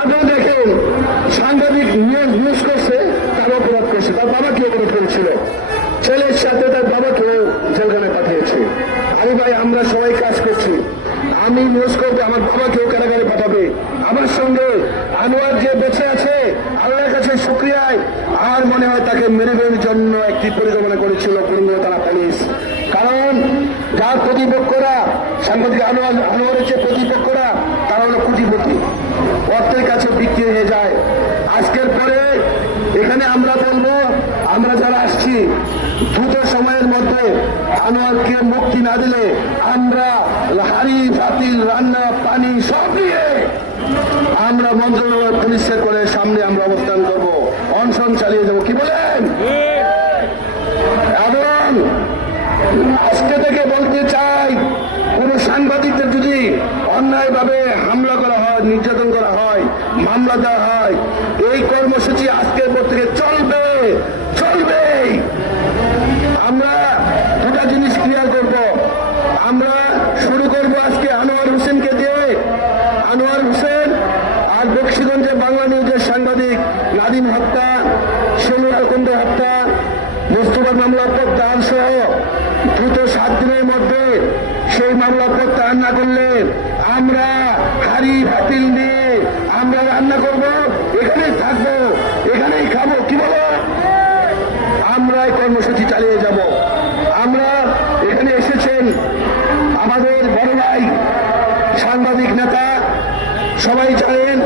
আগে দেখেন সাংবাদিক নিউজ নিউজ করছে, তার অপরাধ করছে। তার বাবাকে অপরাধ করেছিল? ছেলের সাথে তার বাবাকেও জেলখানে পাঠিয়েছে। আরে ভাই, আমরা সবাই কাজ করছি। আমি নিউজ করতে আমার বাবাকেও কারাগারে পাঠাবে। আমার সঙ্গে আনোয়ার যে বেঁচে আছে, আল্লাহর কাছে শুক্রিয়ায়। আর মনে হয় তাকে মেরে ফেলার জন্য একটি পরিকল্পনা করেছিল থানা পুলিশ। কারণ যার প্রতিপক্ষরা, সাংবাদিক আনোয়ার, আনোয়ারের যে প্রতিপক্ষরা, তারা হলো কোটিপতি অর্থের কাছে বিক্রি হয়ে যায় আজকের পরে এখানে আমরা বলব আমরা যারা আসছি দ্রুত সময়ের মধ্যে আনোয়ারকে মুক্তি না দিলে আমরা হাড়ি ফাতিল রান্না, পানি সব নিয়ে আমরা মন্ত্রণালয় পুলিশের করে সামনে আমরা অবস্থান করব। অনশন চালিয়ে যাব। কি বলেন? এবং আজকে থেকে বলতে চাই, কোন সাংবাদিকদের যদি অন্যায়ভাবে হামলা করা হয়, নির্যাতন করা হয়, মামলা দেওয়া হয়, এই কর্মসূচি আজকের হত্যাকাণ্ড হত্যা মোস্তফার মামলা প্রত্যাহার সহ দ্রুত সাত দিনের মধ্যে সেই মামলা প্রত্যাহার না করলে আমরা হারি হাতিল নিয়ে আমরা রান্না করব, এখানেই থাকব, এখানেই খাব, কি বলো? আমরা এই কর্মসূচি চালিয়ে যাব। আমরা এখানে এসেছেন আমাদের বড় ভাই, সাংবাদিক নেতা, সবাই জানেন